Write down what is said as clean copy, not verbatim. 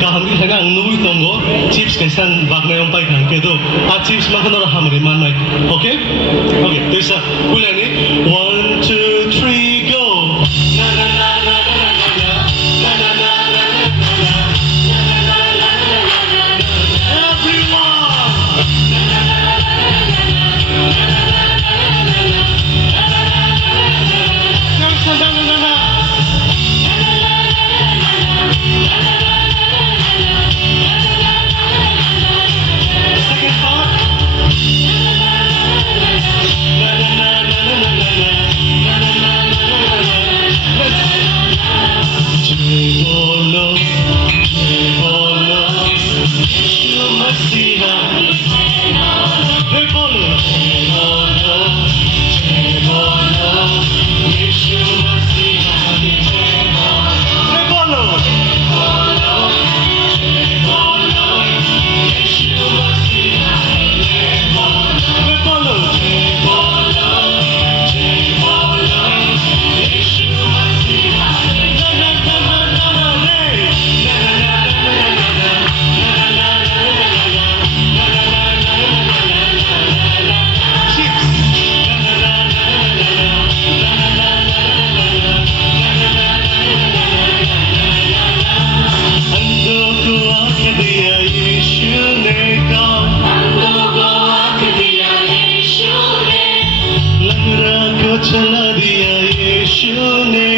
kaham ki thana ang nui tongo chips kesan bag na yung pai kan kedo chips man kono hamre man mai okay there's a kulani 1 2 3 go na na na na na na na na चला दिया यीशु ने